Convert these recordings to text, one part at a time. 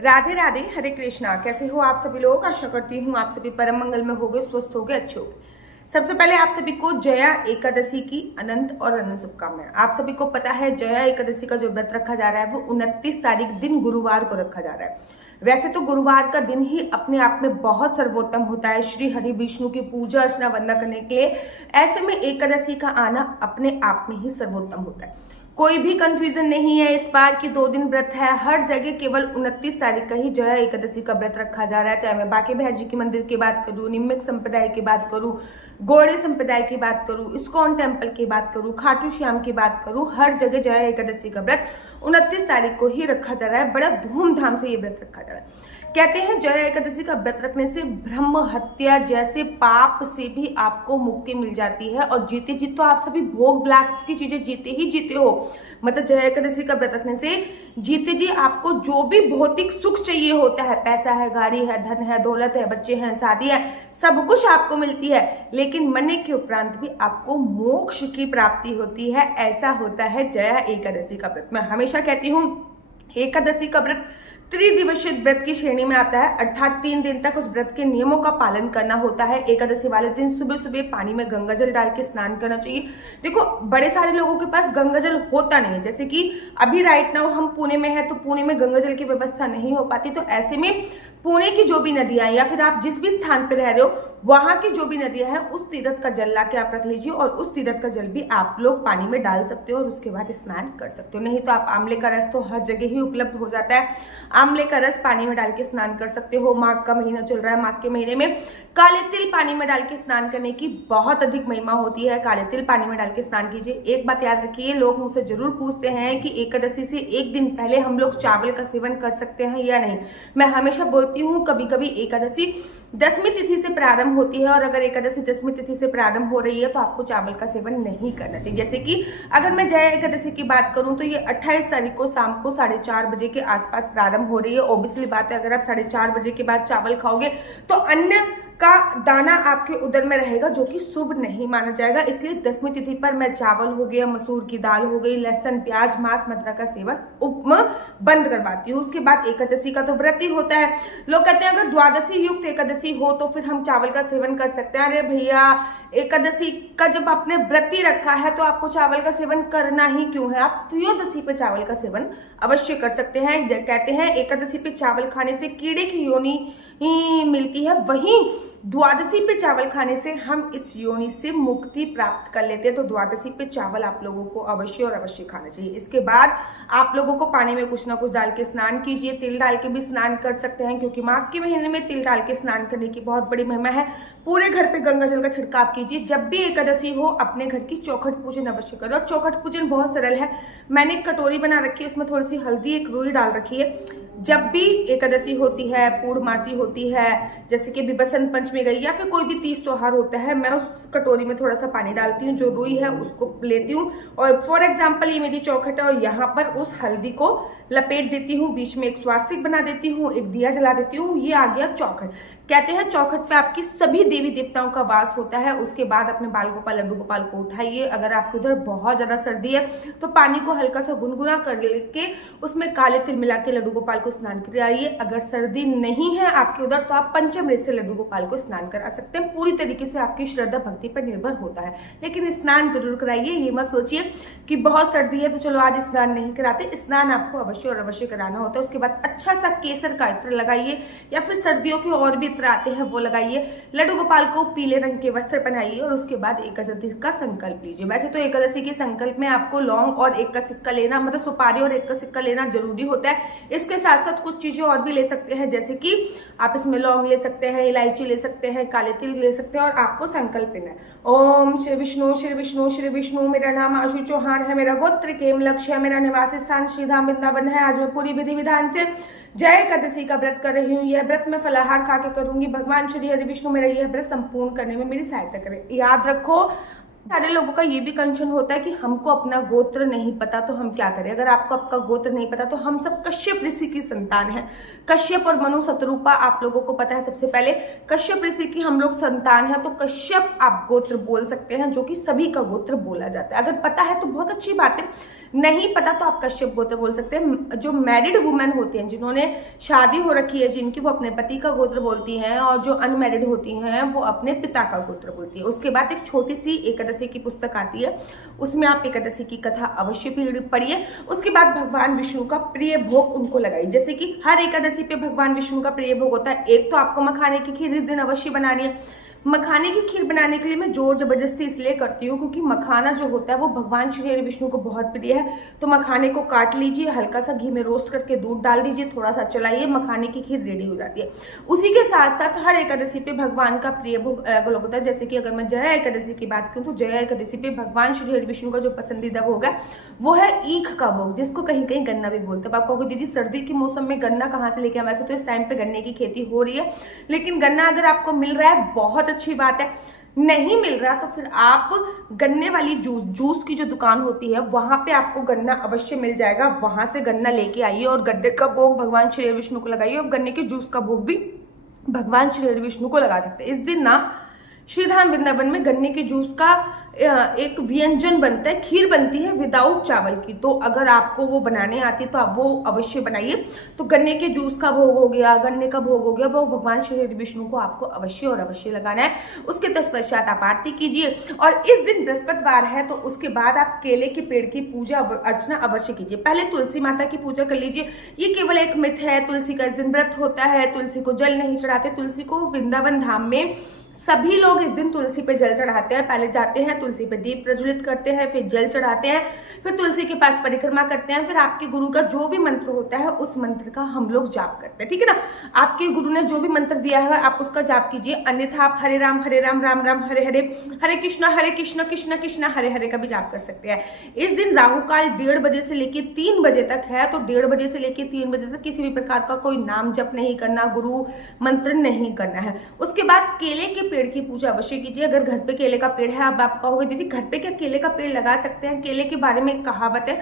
राधे राधे, हरे कृष्णा। कैसे हो आप सभी लोग? आशा करती हूँ आप सभी परम मंगल में होगे, स्वस्थ होगे, अच्छे होगे। सबसे पहले आप सभी को जया एकादशी की अनंत और अनंत शुभकामनाएं। आप सभी को पता है जया एकादशी का जो व्रत रखा जा रहा है वो 29 तारीख दिन गुरुवार को रखा जा रहा है। वैसे तो गुरुवार का दिन ही अपने आप में बहुत सर्वोत्तम होता है श्री हरि विष्णु की पूजा अर्चना वंदना करने के लिए। ऐसे में एकादशी का आना अपने आप में ही सर्वोत्तम होता है। कोई भी कंफ्यूजन नहीं है इस बार की 2 दिन व्रत है। हर जगह केवल 29 तारीख का ही जया एकादशी का व्रत रखा जा रहा है। चाहे मैं बाके बहजी के मंदिर की बात करूं, निम्मिक संप्रदाय की बात करूं, गौड़े संप्रदाय की बात करूं, इस्कॉन टेम्पल की बात करूं, खाटू श्याम की बात करूं, हर जगह जया एकादशी का व्रत 29 तारीख को ही रखा जा रहा है। बड़ा धूमधाम से ये व्रत रखा जा रहा है। कहते हैं जया एकादशी का व्रत रखने से ब्रह्म हत्या जैसे पाप से भी आपको मुक्ति मिल जाती है और जीते जी तो आप सभी भोग विलास की चीजें जीते ही जीते हो। मतलब जया एकादशी का व्रत रखने से जीते जी आपको जो भी भौतिक सुख चाहिए होता है, पैसा है, गाड़ी है, धन है, दौलत है, बच्चे हैं, शादी है, सब कुछ आपको मिलती है। लेकिन मरने के उपरांत भी आपको मोक्ष की प्राप्ति होती है। ऐसा होता है जया एकादशी का व्रत। मैं हमेशा कहती हूँ एकादशी का व्रत त्रिदिवसीय व्रत की श्रेणी में आता है, अर्थात 3 दिन तक उस व्रत के नियमों का पालन करना होता है। एकादशी वाले दिन सुबह सुबह पानी में गंगा जल डाल के स्नान करना चाहिए। देखो बड़े सारे लोगों के पास गंगा जल होता नहीं है, जैसे कि अभी राइट नाउ हम पुणे में है तो पुणे में गंगा जल की व्यवस्था नहीं हो पाती। तो ऐसे में पुणे की जो भी नदियां या फिर आप जिस भी स्थान पर रह रहे हो वहां की जो भी नदियां हैं उस तीर्थ का जल ला के आप रख लीजिए और उस तीर्थ का जल भी आप लोग पानी में डाल सकते हो और उसके बाद स्नान कर सकते हो। नहीं तो आप आंवले का रस तो हर जगह ही उपलब्ध हो जाता है, आंवले का रस पानी में डाल के स्नान कर सकते हो। माघ का महीना चल रहा है, माघ के महीने में काले तिल पानी में डाल के स्नान करने की बहुत अधिक महिमा होती है। काले तिल पानी में डाल के स्नान कीजिए। एक बात याद रखिए, लोग मुझसे जरूर पूछते हैं कि एकादशी से एक दिन पहले हम लोग चावल का सेवन कर सकते हैं या नहीं। मैं हमेशा बोलती हूँ कभी कभी एकादशी 10वीं तिथि से प्रारंभ होती है और अगर एकादशी 10वीं तिथि से प्रारंभ हो रही है तो आपको चावल का सेवन नहीं करना चाहिए। जैसे कि अगर मैं जया एकादशी की बात करूं तो ये 28 तारीख को शाम को 4:30 बजे के आसपास प्रारंभ हो रही है। ऑब्वियसली बात है, अगर आप 4:30 बजे के बाद चावल खाओगे तो अन्न का दाना आपके उदर में रहेगा जो कि शुभ नहीं माना जाएगा। इसलिए 10वीं तिथि पर मैं चावल हो गया, मसूर की दाल हो गई, लहसुन, प्याज, मांस मदिरा का सेवन बंद करवाती हूँ। उसके बाद एकादशी का तो व्रत ही होता है। लोग कहते हैं अगर द्वादशी युक्त एकादशी हो तो फिर हम चावल का सेवन कर सकते हैं। अरे भैया, एकादशी का जब आपने व्रत ही रखा है तो आपको चावल का सेवन करना ही क्यों है? आप त्रयोदशी पे चावल का सेवन अवश्य कर सकते हैं। कहते हैं एकादशी पे चावल खाने से कीड़े की योनि ही मिलती है, वहीं द्वादशी पे चावल खाने से हम इस योनि से मुक्ति प्राप्त कर लेते हैं। तो द्वादशी पे चावल आप लोगों को अवश्य और अवश्य खाना चाहिए। इसके बाद आप लोगों को पानी में कुछ ना कुछ डाल के स्नान कीजिए। तिल डाल के भी स्नान कर सकते हैं क्योंकि माघ के महीने में तिल डाल के स्नान करने की बहुत बड़ी महिमा है। पूरे घर पे गंगा जल का छिड़काव कीजिए। जब भी एकादशी हो अपने घर की चौखट पूजन अवश्य करो। और चौखट पूजन बहुत सरल है। मैंने एक कटोरी बना रखी है, उसमें थोड़ी सी हल्दी, एक रुई डाल रखी है। जब भी एकादशी होती है, पूर्णमासी होती है, जैसे कि अभी बसंत पंचमी गई या फिर कोई भी तीज त्योहार होता है, मैं उस कटोरी में थोड़ा सा पानी डालती हूँ, जो रुई है उसको लेती हूँ और फॉर एग्जाम्पल ये मेरी चौखट है और यहाँ पर उस हल्दी को लपेट देती हूँ, बीच में एक स्वास्तिक बना देती हूँ, एक दिया जला देती हूँ। ये आ गया चौखट। कहते हैं चौखट पे आपकी सभी देवी देवताओं का वास होता है। उसके बाद अपने बाल गोपाल लड्डू गोपाल को उठाइए। अगर आपके उधर बहुत ज्यादा सर्दी है तो पानी को हल्का सा गुनगुना कर लेके उसमें काले तिल मिला के लड्डू गोपाल को स्नान कराइए। अगर सर्दी नहीं है आपके उधर तो आप पंचामृत से लड्डू गोपाल को स्नान करा सकते हैं। पूरी तरीके से आपकी श्रद्धा भक्ति पर निर्भर होता है, लेकिन स्नान जरूर कराइए। ये मत सोचिए कि बहुत सर्दी है तो चलो आज स्नान नहीं कराते। स्नान आपको अवश्य और अवश्य कराना होता है। उसके बाद अच्छा सा केसर का इत्र लगाइए या फिर सर्दियों के और भी इत्र आते हैं वो लगाइए। लड्डू गोपाल को पीले रंग के वस्त्र पहनाइए और उसके बाद एकादशी का संकल्प लीजिए। वैसे तो एकादशी के संकल्प में आपको लौंग और एक का सिक्का लेना, मतलब सुपारी और एक का सिक्का लेना जरूरी होता है। इसके साथ साथ कुछ चीजें और भी ले सकते हैं, जैसे कि आप इसमें लौंग ले सकते हैं, इलायची ले सकते हैं, काले तिल ले सकते हैं और आपको संकल्प लेना है। ओम श्री विष्णु श्री विष्णु श्री विष्णु। मेरा नाम आशु चौहान है, मेरा गोत्र केम लक्ष्य है, मेरा निवास स्थान श्रीधाम वृंदावन है। आज मैं पूरी विधि विधान से जय एकादशी का व्रत कर रही हूँ। यह व्रत मैं फलाहार खा के करूंगी। भगवान श्री हरि विष्णु मेरा यह व्रत संपूर्ण करने में मेरी सहायता करें। याद रखो सारे लोगों का ये भी कंसर्न होता है कि हमको अपना गोत्र नहीं पता तो हम क्या करें। अगर आपको आपका गोत्र नहीं पता तो हम सब कश्यप ऋषि की संतान हैं। कश्यप और मनु शतरूपा आप लोगों को पता है। सबसे पहले कश्यप ऋषि की हम लोग संतान हैं, तो कश्यप आप गोत्र बोल सकते हैं, जो कि सभी का गोत्र बोला जाता है। अगर पता है तो बहुत अच्छी बात है, नहीं पता तो आप कश्यप गोत्र बोल सकते हैं। जो मैरिड वुमेन होती हैं, जिन्होंने शादी हो रखी है जिनकी, वो अपने पति का गोत्र बोलती हैं, और जो अनमैरिड होती हैं वो अपने पिता का गोत्र बोलती है। उसके बाद एक छोटी सी एकादशी की पुस्तक आती है, उसमें आप एकादशी की कथा अवश्य पढ़िए। उसके बाद भगवान विष्णु का प्रिय भोग उनको लगाइए। जैसे कि हर एकादशी पे भगवान विष्णु का प्रिय भोग होता है। एक तो आपको मखाने की खीर इस दिन अवश्य बनानी है। मखाने की खीर बनाने के लिए मैं जोर जबरदस्ती इसलिए करती हूँ क्योंकि मखाना जो होता है वो भगवान श्री हरि विष्णु को बहुत प्रिय है। तो मखाने को काट लीजिए, हल्का सा घी में रोस्ट करके दूध डाल दीजिए, थोड़ा सा चलाइए, मखाने की खीर रेडी हो जाती है। उसी के साथ साथ हर एकादशी पे भगवान का प्रिय भोग अलग अलग होता है। जैसे कि अगर मैं जया एकादशी की बात करूँ तो जया एकादशी पे भगवान श्री हरि विष्णु का जो पसंदीदा भोग है वो है ईख का भोग, जिसको कहीं कहीं गन्ना भी बोलते हैं। आप कहोगे दीदी सर्दी के मौसम में गन्ना कहाँ से लेके आए? वैसे तो इस टाइम पे गन्ने की खेती हो रही है, लेकिन गन्ना अगर आपको मिल रहा है बहुत अच्छी बात है, नहीं मिल रहा तो फिर आप गन्ने वाली जूस की जो दुकान होती है वहां पे आपको गन्ना अवश्य मिल जाएगा, वहां से गन्ना लेके आइए और गन्ने का भोग भगवान श्री विष्णु को लगाइए। और गन्ने के जूस का भोग भी भगवान श्री विष्णु को लगा सकते हैं। इस दिन ना श्रीधाम वृंदावन में गन्ने के जूस का एक व्यंजन बनता है, खीर बनती है विदाउट चावल की। तो अगर आपको वो बनाने आती है तो आप वो अवश्य बनाइए। तो गन्ने के जूस का भोग हो गया, गन्ने का भोग हो गया, वो भगवान श्री विष्णु को आपको अवश्य और अवश्य लगाना है। उसके तत्पश्चात आप आरती कीजिए। और इस दिन बृहस्पतिवार है तो उसके बाद आप केले के पेड़ की पूजा अर्चना अवश्य कीजिए। पहले तुलसी माता की पूजा कर लीजिए। ये केवल एक मिथ है, तुलसी का इस दिन व्रत होता है, तुलसी को जल नहीं चढ़ाते। तुलसी को वृंदावन धाम में सभी लोग इस दिन तुलसी पे जल चढ़ाते हैं। पहले जाते हैं तुलसी पे दीप प्रज्वलित करते हैं, फिर जल चढ़ाते हैं, फिर तुलसी के पास परिक्रमा करते हैं, फिर आपके गुरु का जो भी मंत्र होता है उस मंत्र का हम लोग जाप करते हैं। ठीक है ना? आपके गुरु ने जो भी मंत्र दिया है आप उसका जाप कीजिए। अन्यथा आप हरे राम राम राम हरे हरे, हरे कृष्ण कृष्ण कृष्ण हरे हरे का भी जाप कर सकते हैं। इस दिन राहु काल 1:30 बजे से लेकर 3 बजे तक है, तो 1:30 बजे से लेकर 3 बजे तक किसी भी प्रकार का कोई नाम जप नहीं करना, गुरु मंत्र नहीं करना है। उसके बाद केले के पेड़ की पूजा अवश्य कीजिए। अगर घर पे केले का पेड़ है, अब आप कहोगे दीदी घर पे क्या केले का पेड़ लगा सकते हैं? केले के बारे में एक कहावत है,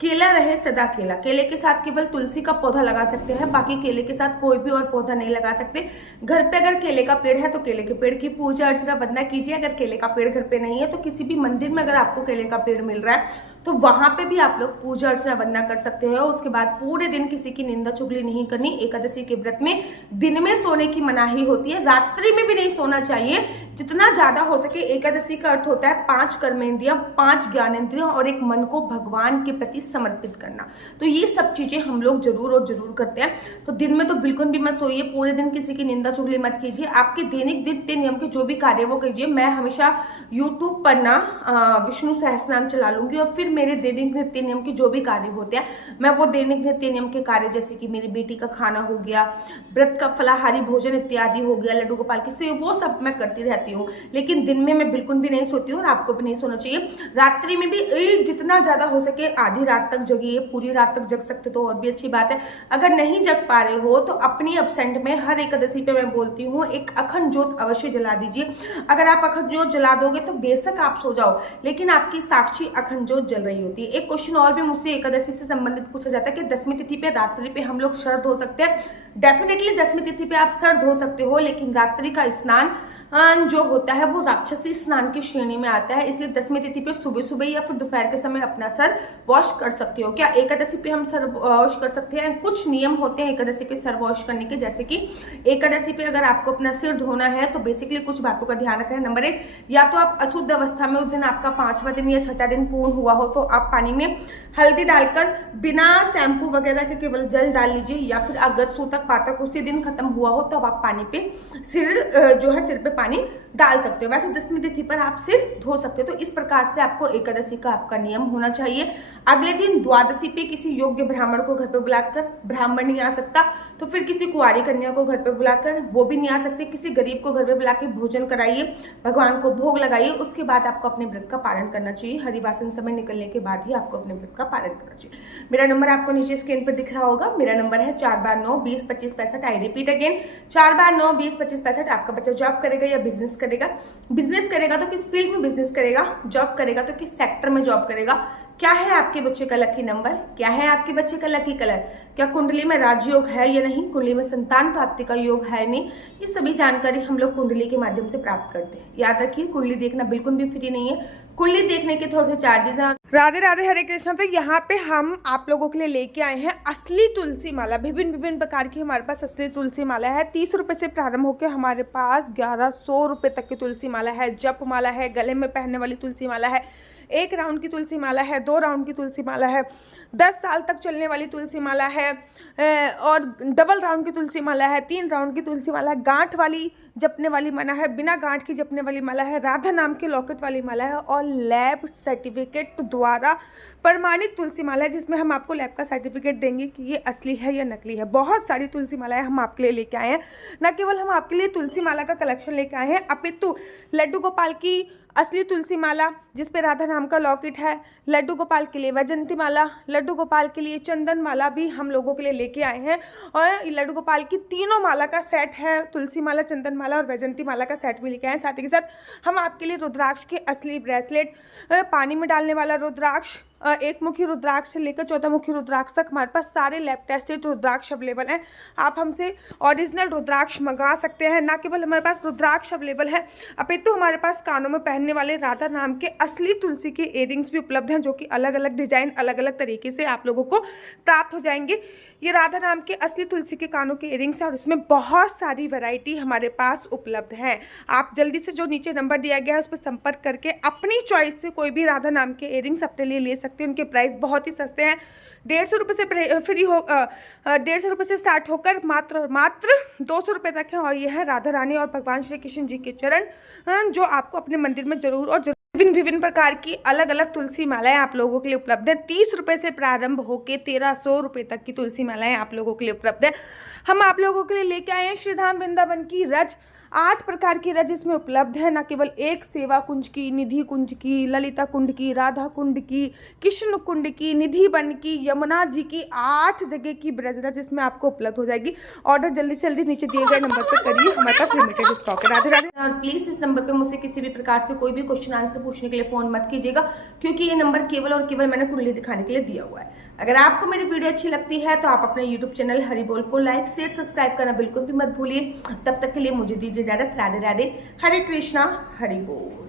केला रहे सदा केला। केले के साथ केवल तुलसी का पौधा लगा सकते हैं, बाकी केले के साथ कोई भी और पौधा नहीं लगा सकते। घर पे अगर केले का पेड़ है तो केले के पेड़ की पूजा अर्चना वंदना कीजिए। अगर केले का पेड़ घर पे नहीं है तो किसी भी मंदिर में अगर आपको केले का पेड़ मिल रहा है तो वहां पे भी आप लोग पूजा अर्चना वंदना कर सकते हो। उसके बाद पूरे दिन किसी की निंदा चुगली नहीं करनी। एकादशी के व्रत में दिन में सोने की मनाही होती है, रात्रि में भी नहीं सोना चाहिए। जितना ज्यादा हो सके, एकादशी का अर्थ होता है 5 कर्मेंद्रियां, 5 ज्ञानेंद्रियां और एक मन को भगवान के प्रति समर्पित करना। तो ये सब चीजें हम लोग जरूर और जरूर करते हैं। तो दिन में तो बिल्कुल भी मत सोइए, पूरे दिन किसी की निंदा चुगली मत कीजिए। आपके दैनिक नित्य नियम के जो भी कार्य वो कीजिए। मैं हमेशा यूट्यूब पर ना विष्णु सहस्त्रनाम चला लूंगी और फिर मेरे दैनिक नित्य नियम के जो भी कार्य होते हैं मैं वो दैनिक नित्य नियम के कार्य, जैसे कि मेरी बेटी का खाना हो गया, व्रत का फलाहारी भोजन इत्यादि हो गया, लड्डू गोपाल की सेवा, वो सब मैं करती रहती हूँ। लेकिन दिन में मैं बिल्कुल भी नहीं सोती हूँ और आपको भी नहीं सोना चाहिए। रात्रि में भी जितना ज्यादा हो सके आधी रात तक जगिए, पूरी रात तक जग सकते तो और भी अच्छी बात है। अगर नहीं जग पा रहे हो तो अपनी एब्सेंट में हर एकादशी पे मैं बोलती हूँ एक अखंड ज्योत अवश्य जला दीजिए। अगर आप अखंड ज्योत जला दोगे तो बेशक आप सो जाओ, लेकिन आपकी साक्षी अखंड ज्योत जल रही होती है। एक क्वेश्चन और भी मुझसे एकादशी से संबंधित पूछा जाता है कि 10वीं तिथि पे रात्रि पे हम लोग शरद हो सकते हैं। डेफिनेटली 10वीं तिथि पे आप शरद हो सकते हो, लेकिन रात्रि का स्नान जो होता है वो राक्षसी स्नान की श्रेणी में आता है। इसलिए 10वीं तिथि पे सुबह सुबह या फिर दोपहर के समय अपना सर वॉश कर सकते हो। क्या एकादशी पे हम सर वॉश कर सकते हैं? कुछ नियम होते हैं एकादशी पे सर वॉश करने के, जैसे कि एकादशी पे अगर आपको अपना सिर धोना है तो बेसिकली कुछ बातों का ध्यान रखना है। नंबर 1, या तो आप अशुद्ध अवस्था में उस दिन आपका 5वां दिन या 6ठा दिन पूर्ण हुआ हो तो आप पानी में हल्दी डालकर बिना शैम्पू वगैरह के केवल जल डाल लीजिए, या फिर अगर सूतक पातक उसी दिन खत्म हुआ हो तो आप पानी पे सिर पे पानी डाल सकते हो। वैसे 10वीं तिथि पर आप सिर धो सकते हो। तो इस प्रकार से आपको एकादशी का आपका नियम होना चाहिए। अगले दिन द्वादशी पे किसी योग्य ब्राह्मण को घर पे बुलाकर, ब्राह्मण नहीं आ सकता तो फिर किसी कुंवारी कन्या को घर पे बुलाकर, वो भी नहीं आ सकते, किसी गरीब को घर पे बुला के भोजन कराइए, भगवान को भोग लगाइए। उसके बाद आपको अपने व्रत का पालन करना चाहिए। हरिवासन समय निकलने के बाद ही आपको अपने व्रत का का पालन करना चाहिए। मेरा नंबर आपको नीचे स्क्रीन पर दिख रहा होगा। मेरा नंबर है 4/9/20-25-65। I repeat again 4/9/20-25-65। आपका बच्चा जॉब करेगा या बिजनेस करेगा? बिजनेस करेगा तो किस फील्ड में बिजनेस करेगा? जॉब करेगा तो किस सेक्टर में जॉब करेगा? क्या है आपके बच्चे का लकी नंबर? क्या है आपके बच्चे का लकी कलर? क्या कुंडली में राजयोग है या नहीं? कुंडली में संतान प्राप्ति का योग है नहीं? ये सभी जानकारी हम लोग कुंडली के माध्यम से प्राप्त करते हैं। याद रखिए, कुंडली देखना बिल्कुल भी फ्री नहीं है। कुंडली देखने के थोड़े से चार्जेस हैं। राधे राधे, हरे कृष्ण। तो यहाँ पे हम आप लोगों के लिए लेके आए हैं असली तुलसी माला। विभिन्न विभिन्न प्रकार की हमारे पास असली तुलसी माला है। 30 रुपए से प्रारंभ होकर हमारे पास 1100 रुपए तक की तुलसी माला है। जप माला है, गले में पहनने वाली तुलसी माला है, 1 राउंड की तुलसी माला है, 2 राउंड की तुलसी माला है, 10 साल तक चलने वाली तुलसी माला है, और डबल राउंड की तुलसी माला है, 3 राउंड की तुलसी माला है, गांठ वाली जपने वाली माला है, बिना गांठ की जपने वाली माला है, राधा नाम के लॉकेट वाली माला है, और लैब सर्टिफिकेट द्वारा प्रमाणित तुलसी माला है, जिसमें हम आपको लैब का सर्टिफिकेट देंगे कि ये असली है या नकली है। बहुत सारी तुलसी मालाएं हम आपके लिए लेके आए हैं। न केवल हम आपके लिए तुलसी माला का कलेक्शन लेके आए हैं, अपितु लड्डू गोपाल की असली तुलसी माला जिसपे राधा नाम का लॉकेट है, लड्डू गोपाल के लिए वैजंती माला, लड्डू गोपाल के लिए चंदन माला भी हम लोगों के लिए लेके आए हैं। और लड्डू गोपाल की तीनों माला का सेट है, तुलसी माला, चंदन माला और वैजंती माला का सेट भी लेके आए हैं। साथ ही के साथ हम आपके लिए रुद्राक्ष के असली ब्रेसलेट, पानी में डालने वाला रुद्राक्ष, 1 मुखी रुद्राक्ष से लेकर 14 मुखी रुद्राक्ष तक हमारे पास सारे लैब टेस्टेड रुद्राक्ष अवेलेबल हैं। आप हमसे ओरिजिनल रुद्राक्ष मंगा सकते हैं। ना केवल हमारे पास रुद्राक्ष अवेलेबल है, अपितु हमारे पास कानों में पहनने वाले राधा नाम के असली तुलसी के इयरिंग्स भी उपलब्ध हैं, जो कि अलग अलग डिजाइन, अलग अलग तरीके से आप लोगों को प्राप्त हो जाएंगे। ये राधा नाम के असली तुलसी के कानों के इयरिंग्स हैं और इसमें बहुत सारी वैरायटी हमारे पास उपलब्ध है। आप जल्दी से जो नीचे नंबर दिया गया है उस पर संपर्क करके अपनी चॉइस से कोई भी राधा नाम के इयरिंग्स अपने लिए ले सकते हैं। उनके प्राइस बहुत ही सस्ते हैं। 150 रुपये से फ्री हो 150 रुपये से स्टार्ट होकर मात्र 200 रुपये तक है। और ये है राधा रानी और भगवान श्री कृष्ण जी के चरण, जो आपको अपने मंदिर में जरूर और जरूर विभिन्न प्रकार की अलग अलग तुलसी मालाएं आप लोगों के लिए उपलब्ध है। 30 रुपये से प्रारंभ होकर 1300 रुपये तक की तुलसी मालाएं आप लोगों के लिए उपलब्ध है। हम आप लोगों के लिए लेके आए हैं श्रीधाम वृंदावन की रज, 8 प्रकार की रज इसमें उपलब्ध है। न केवल एक सेवा कुंज की, निधि कुंज की, ललिता कुंड की, राधा कुंड की, कृष्ण कुंड की, निधि वन की, यमुना जी की, 8 जगह की ब्रज रज इसमें आपको उपलब्ध हो जाएगी। ऑर्डर जल्दी से जल्दी नीचे दिए गए नंबर पर करिए, हमारे पास लिमिटेड स्टॉक है। राधे राधे। और प्लीज इस नंबर पे मुझसे किसी भी प्रकार से कोई भी क्वेश्चन आंसर पूछने के लिए फोन मत कीजिएगा, क्योंकि ये नंबर केवल और केवल मैंने कुंडली दिखाने के लिए दिया हुआ है। अगर आपको मेरी वीडियो अच्छी लगती है तो आप अपने YouTube चैनल हरि बोल को लाइक, शेयर, सब्सक्राइब करना बिल्कुल भी मत भूलिए। तब तक के लिए मुझे दीजिए इजाजत। राधे राधे, हरे कृष्णा, हरि बोल।